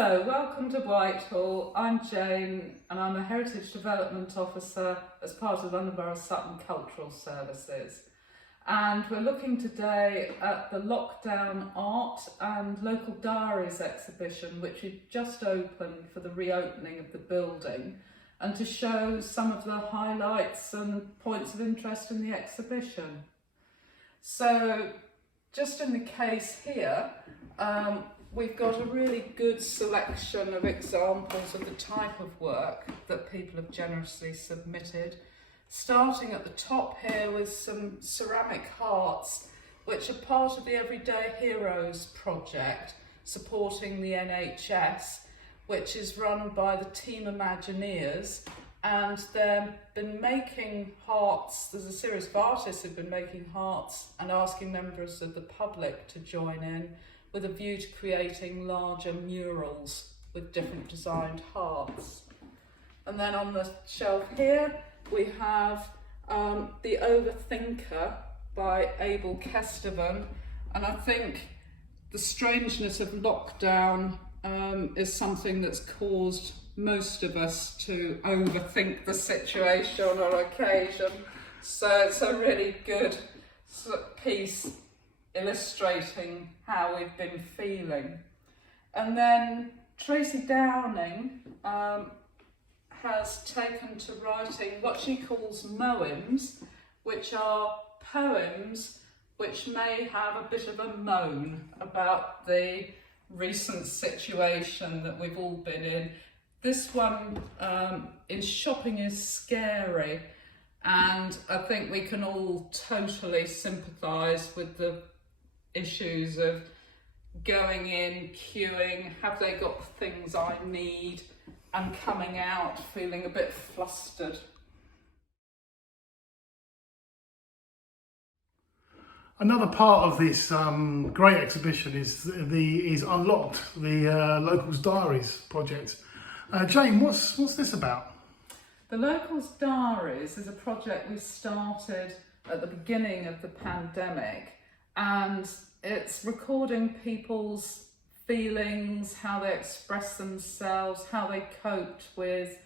Hello, welcome to Whitehall. I'm Jane and I'm a Heritage Development Officer as part of London Borough of Sutton Cultural Services. And we're looking today at the Lockdown Art and Local Diaries exhibition, which we've just opened for the reopening of the building, and to show some of the highlights and points of interest in the exhibition. So, just in the case here, we've got a really good selection of examples of the type of work that people have generously submitted. Starting at the top here with some ceramic hearts, which are part of the Everyday Heroes project supporting the NHS, which is run by the Team Imagineers, and they've been making hearts. There's a series of artists who've been making hearts and asking members of the public to join in, with a view to creating larger murals with different designed hearts. And then on the shelf here, we have The Overthinker by Abel Kestevan. And I think the strangeness of lockdown is something that's caused most of us to overthink the situation on occasion. So it's a really good piece illustrating how we've been feeling. And then Tracy Downing has taken to writing what she calls moems, which are poems which may have a bit of a moan about the recent situation that we've all been in. This one is Shopping is Scary, and I think we can all totally sympathise with the issues of going in, queuing, have they got the things I need, and coming out feeling a bit flustered. Another part of this great exhibition is Unlocked, the Local Diaries project. Jane, what's this about? The Local Diaries is a project we started at the beginning of the pandemic, and it's recording people's feelings, how they express themselves, how they coped with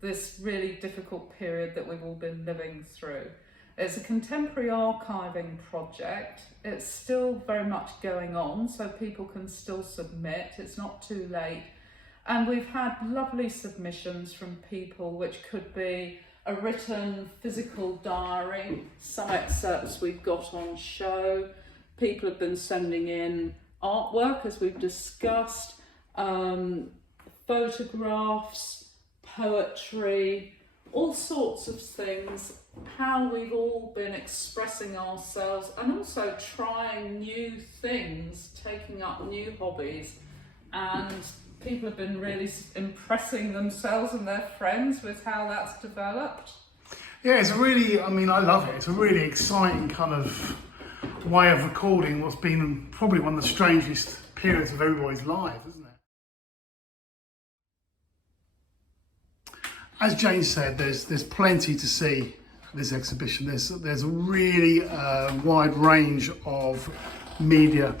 this really difficult period that we've all been living through. It's a contemporary archiving project. It's still very much going on, so people can still submit. It's not too late. And we've had lovely submissions from people, which could be a written physical diary, some excerpts we've got on show. People have been sending in artwork, as we've discussed, photographs, poetry, all sorts of things, how we've all been expressing ourselves and also trying new things, taking up new hobbies. And people have been really impressing themselves and their friends with how that's developed. Yeah, it's really, I love it. It's a really exciting kind of way of recording what's been probably one of the strangest periods of everybody's life, isn't it? As Jane said, there's plenty to see at this exhibition. There's a really wide range of media,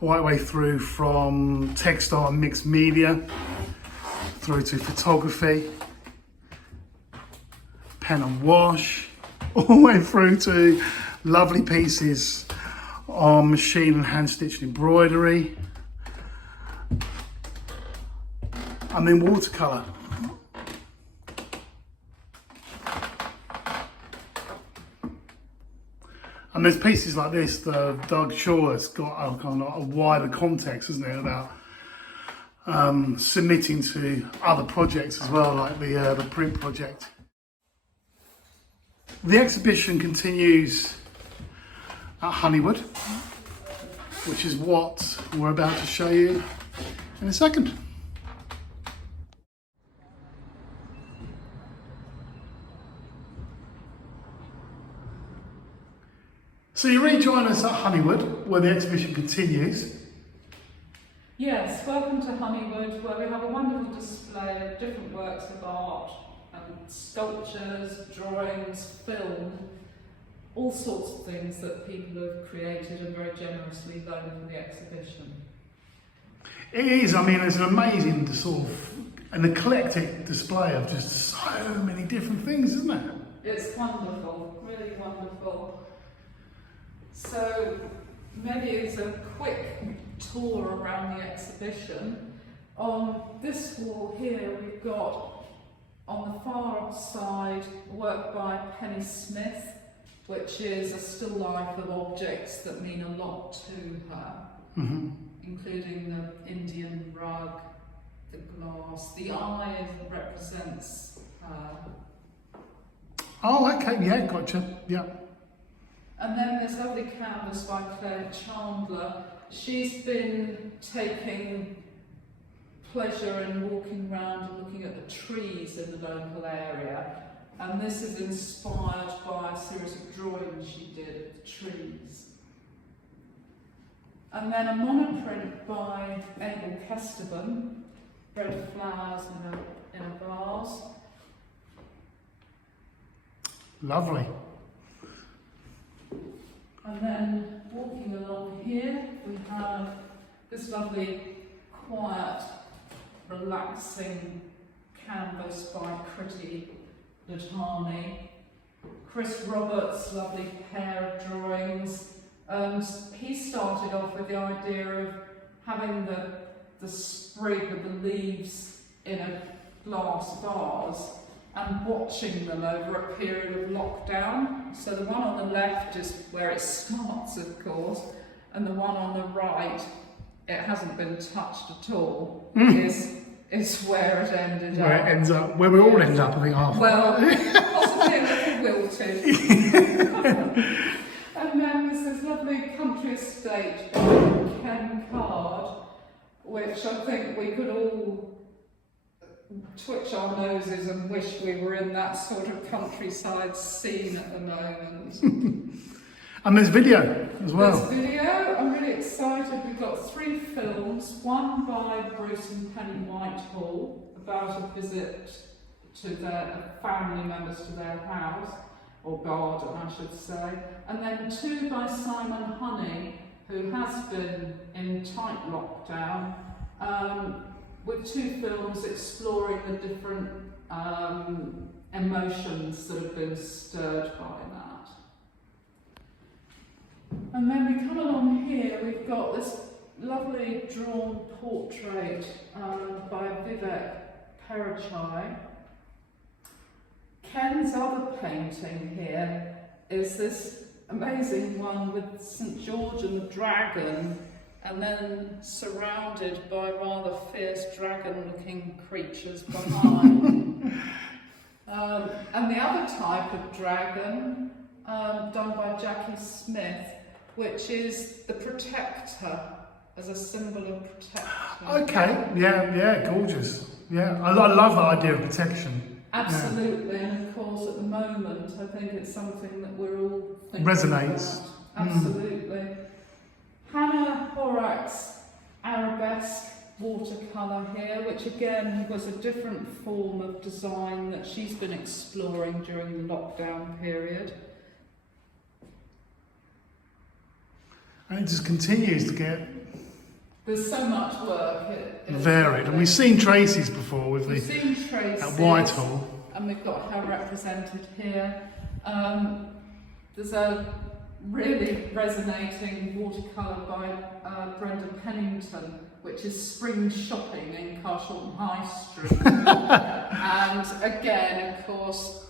right way through from textile and mixed media, through to photography, pen and wash, all the way through to lovely pieces on machine and hand stitched embroidery, and then watercolour. And there's pieces like this, the Doug Shaw has got a wider context, isn't it, about submitting to other projects as well, like the print project. The exhibition continues at Honeywood, which is what we're about to show you in a second. So you rejoin us at Honeywood, where the exhibition continues. Yes, welcome to Honeywood, where we have a wonderful display of different works of art, and sculptures, drawings, film, all sorts of things that people have created and very generously loaned for the exhibition. It is. I mean, it's an amazing sort of an eclectic display of just so many different things, isn't it? It's wonderful, really wonderful. So maybe it's a quick tour around the exhibition. On this wall here, we've got on the far side work by Penny Smith, which is a still life of objects that mean a lot to her, including the Indian rug, the glass. The eye represents her. Oh, okay, yeah, gotcha, yeah. And then this lovely canvas by Claire Chandler. She's been taking pleasure in walking around and looking at the trees in the local area. And this is inspired by a series of drawings she did of the trees. And then a monoprint by Abel Kesterban, red flowers in a vase. Lovely. And then walking along here, we have this lovely, quiet, relaxing canvas by Kriti Ladhani. Chris Roberts' lovely pair of drawings. He started off with the idea of having the sprig of the leaves in a glass vase and watching them over a period of lockdown. So the one on the left is where it starts, of course, and the one on the right, it hasn't been touched at all, is where it ended up. Where it ends up, where we all end up, I think, after. Well, possibly a little wilted. And then there's this lovely country estate by Ken Card, which I think we could all twitch our noses and wish we were in that sort of countryside scene at the moment. And there's video as well. There's video. I'm really excited. We've got 3 films. One by Bruce and Penny Whitehall about a visit to their family members to their house, or garden I should say. And then 2 by Simon Honey, who has been in tight lockdown, with 2 films exploring the different emotions that have been stirred by that. And then we come along here, we've got this lovely drawn portrait by Vivek Perachai. Ken's other painting here is this amazing one with St George and the dragon, and then surrounded by rather fierce dragon-looking creatures behind. And the other type of dragon, done by Jackie Smith, which is the protector, as a symbol of protection. Okay, yeah, gorgeous. Yeah, I love that idea of protection. Absolutely, yeah. And of course at the moment I think it's something that we're all thinking resonates. About. Absolutely. Hannah Horak's arabesque watercolour here, which again was a different form of design that she's been exploring during the lockdown period. And it just continues to get There's so much work. Varied. And we've seen Tracy's before with We've seen Tracy's at Whitehall. And we've got her represented here. There's a really resonating watercolour by Brenda Pennington, which is spring shopping in Carshalton High Street. And again, of course,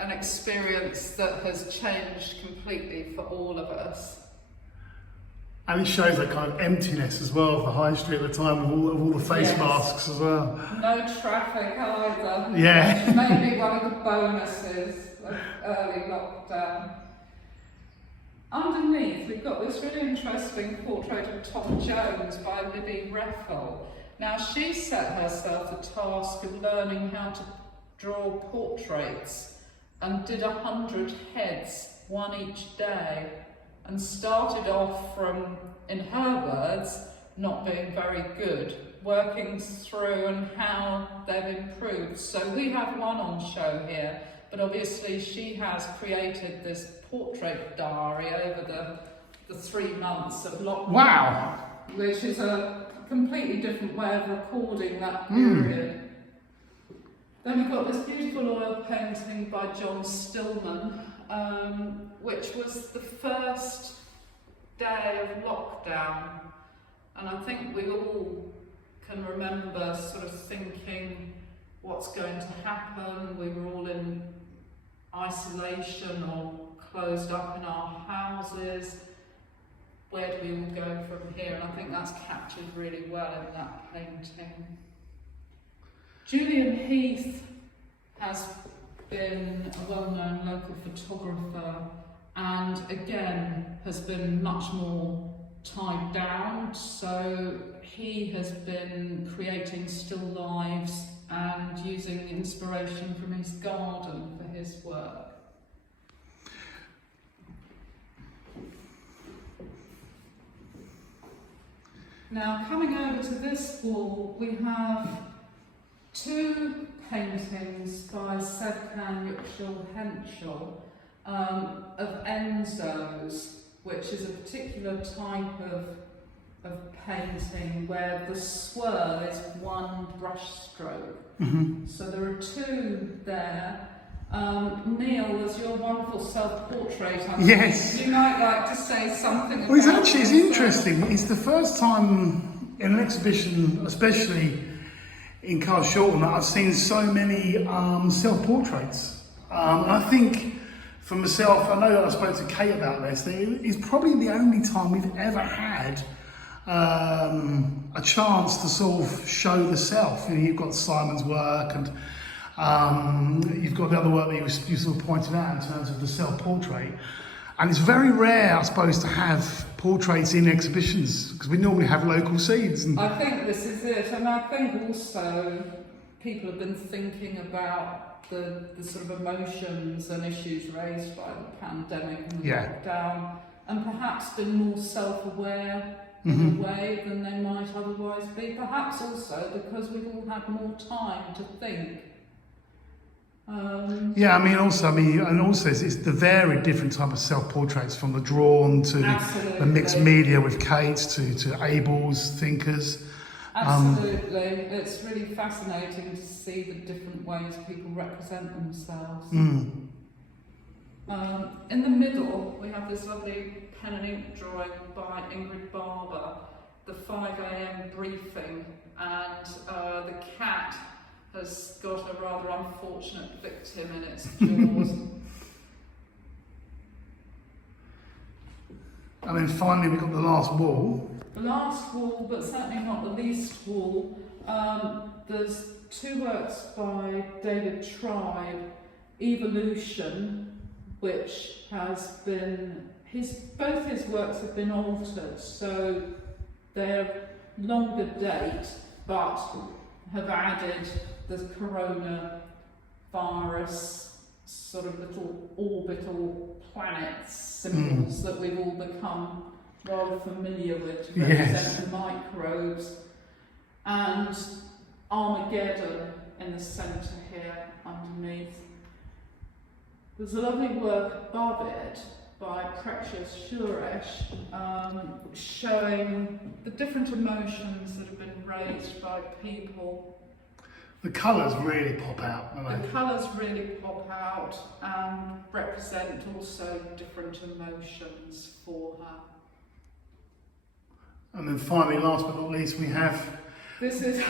an experience that has changed completely for all of us. And it shows that kind of emptiness as well of the high street at the time of all the face masks as well. No traffic either. Yeah. Maybe one of the bonuses of early lockdown. Underneath, we've got this really interesting portrait of Tom Jones by Libby Reffel. Now, she set herself the task of learning how to draw portraits and did 100 heads, one each day, and started off from, in her words, not being very good, working through and how they've improved. So we have one on show here, but obviously she has created this portrait diary over the 3 months of lockdown. Wow! Which is a completely different way of recording that period. Then we've got this beautiful oil painting by John Stillman, which was the first day of lockdown. And I think we all can remember sort of thinking, what's going to happen? We were all in isolation or closed up in our houses. Where do we all go from here? And I think that's captured really well in that painting. Julian Heath has been a well-known local photographer and again has been much more tied down, so he has been creating still lives and using inspiration from his garden for his work. Now, coming over to this wall, we have two paintings by Sevkan Yüksel-Henschel of Enzos, which is a particular type of painting where the swirl is one brush stroke. So there are two there. Neil, as your wonderful self-portrait, yes, you might like to say something about well, it's interesting. It's the first time in an exhibition, especially in Carshalton, that I've seen so many self-portraits. And I think for myself, I know that I spoke to Kate about this, it's probably the only time we've ever had a chance to sort of show the self. You know, you've got Simon's work and you've got the other work that you sort of pointed out in terms of the self-portrait. And it's very rare, I suppose, to have portraits in exhibitions because we normally have local scenes. And I think this is it, and I think also people have been thinking about the sort of emotions and issues raised by the pandemic and the lockdown, and perhaps been more self-aware in a way than they might otherwise be. Perhaps also because we've all had more time to think. And also it's the varied different type of self-portraits, from the drawn to the mixed media with Kate to Abel's thinkers. Absolutely, it's really fascinating to see the different ways people represent themselves. In the middle, we have this lovely pen and ink drawing by Ingrid Barber, the 5 a.m. briefing, and the cat has got a rather unfortunate victim in its jaws. And then finally we've got the last wall. The last wall, but certainly not the least wall. There's two works by David Tribe, Evolution, which has been, both his works have been altered, so they're longer date, but have added the coronavirus sort of little orbital planet symbols that we've all become rather familiar with to represent the microbes, and Armageddon in the centre here underneath. There's a lovely work above it by Precious Suresh showing the different emotions that have been raised by people. The colours really pop out, don't they? The colours really pop out and represent also different emotions for her. And then finally, last but not least, we have this is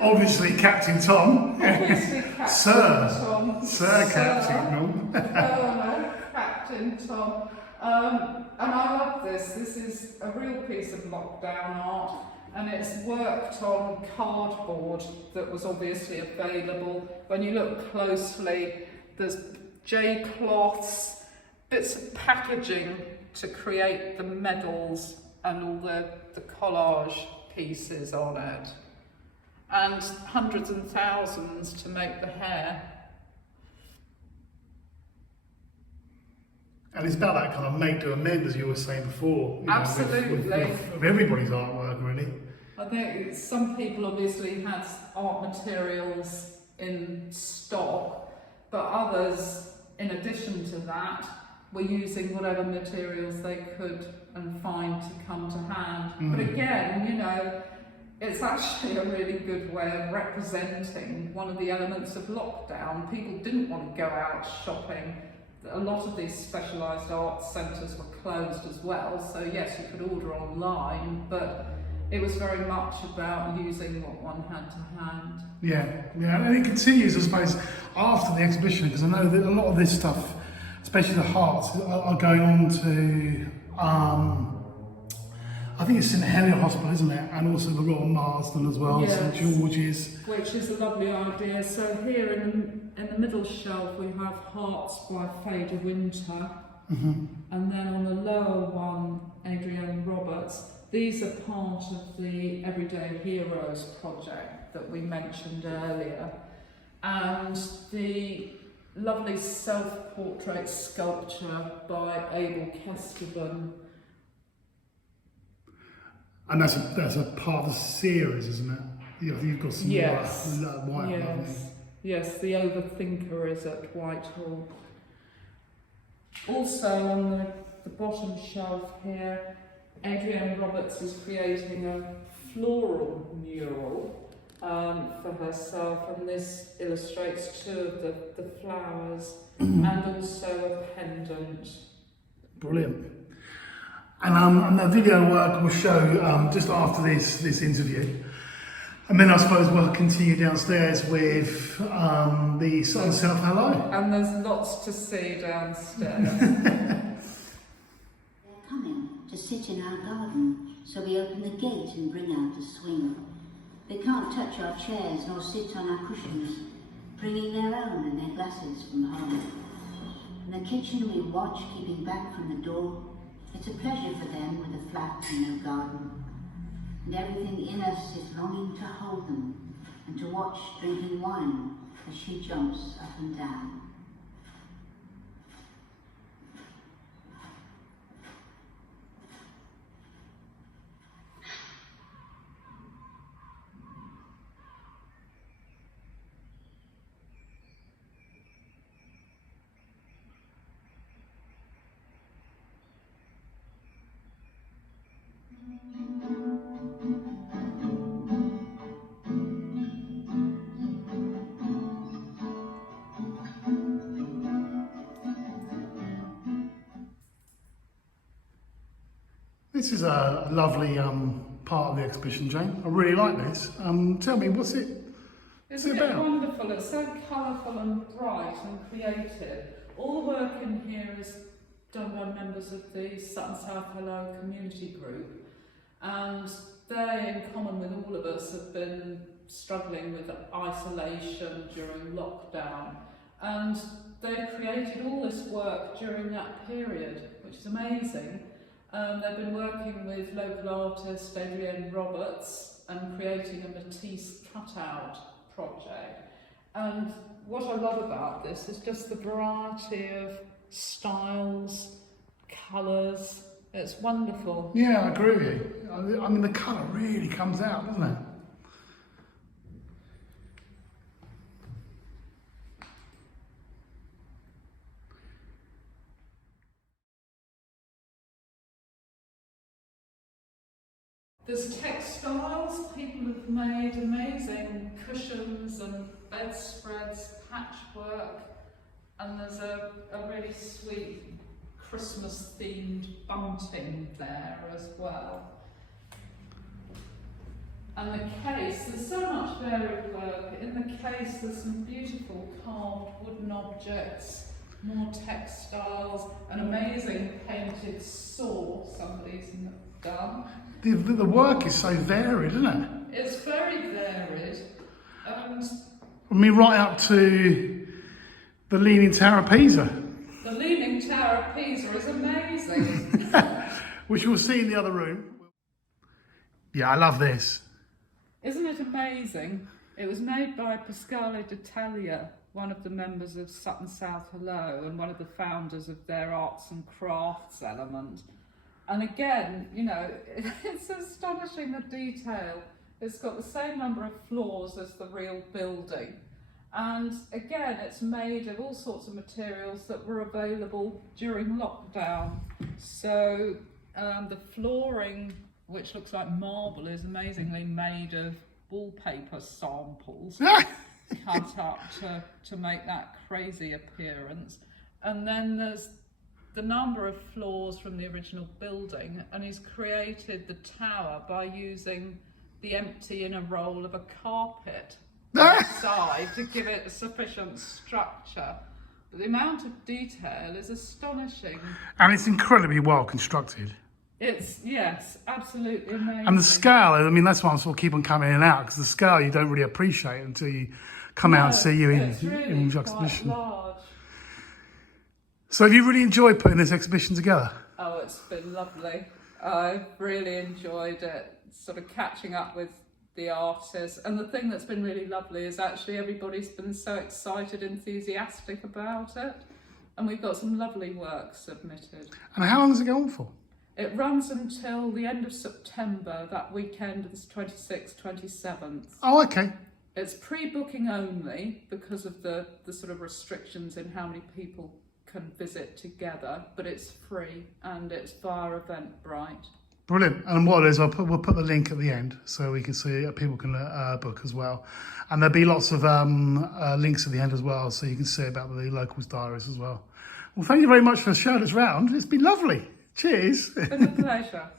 obviously Captain Tom. Obviously Captain Tom. Sir Captain Tom. No, Captain Tom. And I love this. This is a real piece of lockdown art, and it's worked on cardboard that was obviously available. When you look closely, there's J-cloths, bits of packaging to create the medals and all the collage pieces on it, and hundreds and thousands to make the hair. And it's about that kind of make to amend, as you were saying before. Absolutely. With everybody's artwork, really. I think some people obviously had art materials in stock, but others, in addition to that, were using whatever materials they could and find to come to hand. But again, It's actually a really good way of representing one of the elements of lockdown. People didn't want to go out shopping. A lot of these specialised arts centres were closed as well, so yes, you could order online, but it was very much about using what one had to hand. Yeah, and it continues, I suppose, after the exhibition, because I know that a lot of this stuff, especially the hearts, are going on to, I think it's St Helier Hospital, isn't it? And also the Royal Marsden as well, Yes, St George's. which is a lovely idea. So here in the middle shelf we have Hearts by Faye de Winter, and then on the lower one, Adrienne Roberts. These are part of the Everyday Heroes project that we mentioned earlier, and the lovely self-portrait sculpture by Abel Kesterban. And that's a part of the series, isn't it? You've got some Yes. more Whitehall. Yes, the Overthinker is at Whitehall. Also on the bottom shelf here, Adrienne Roberts is creating a floral mural for herself, and this illustrates two of the flowers and also a pendant. Brilliant. And the video work will show just after this interview. And then I suppose we'll continue downstairs with the Sutton South Hello. And there's lots to see downstairs. They're coming to sit in our garden, so we open the gate and bring out the swing. They can't touch our chairs nor sit on our cushions, bringing their own and their glasses from home. In the kitchen we watch, keeping back from the door. It's a pleasure for them with a flat and no garden. And everything in us is longing to hold them and to watch drinking wine as she jumps up and down. This is a lovely part of the exhibition, Jane. I really like this. Tell me, what's it Isn't about? it wonderful? It's so colourful and bright and creative. All the work in here is done by members of the Sutton South Hello community group, and they, in common with all of us, have been struggling with isolation during lockdown, and they've created all this work during that period, which is amazing. They've been working with local artist Adrienne Roberts and creating a Matisse cutout project. And what I love about this is just the variety of styles, colours. It's wonderful. Yeah, I agree with you. I mean, the colour really comes out, doesn't it? There's textiles. People have made amazing cushions and bedspreads, patchwork, and there's a really sweet Christmas themed bunting there as well. And the case, there's so much varied work. In the case there's some beautiful carved wooden objects, more textiles, an amazing painted saw somebody's done. The work is so varied, isn't it? It's very varied, and I mean, right up to the Leaning Tower of Pisa, the Leaning Tower of Pisa is amazing. which you'll see in the other room. Yeah, I love this. Isn't it amazing? It was made by Pasquale d'Italia, one of the members of Sutton South Hello and one of the founders of their arts and crafts element. And again, you know, it's astonishing the detail. It's got the same number of floors as the real building. And again, it's made of all sorts of materials that were available during lockdown. So the flooring which looks like marble, is amazingly made of wallpaper samples cut up to make that crazy appearance. And then there's the number of floors from the original building, and he's created the tower by using the empty inner roll of a carpet outside to give it a sufficient structure. But the amount of detail is astonishing. And it's incredibly well constructed. It's, yes, absolutely amazing. And the scale, I mean, that's why I'm sort of keep on coming in and out, because the scale you don't really appreciate until you come out and see you in juxtaposition. Quite large. So have you really enjoyed putting this exhibition together? Oh, it's been lovely. I've really enjoyed it, sort of catching up with the artists. And the thing that's been really lovely is actually everybody's been so excited, enthusiastic about it. And we've got some lovely work submitted. And how long does it go on for? It runs until the end of September, that weekend, the 26th, 27th. Oh, okay. It's pre-booking only because of the sort of restrictions in how many people can visit together, but it's free and it's via Eventbrite. Brilliant. And what it is, we'll put the link at the end so we can see, people can book as well. And there'll be lots of links at the end as well, so you can see about the Local Diaries as well. Well, thank you very much for showing us round. It's been lovely. Cheers. It's been a pleasure.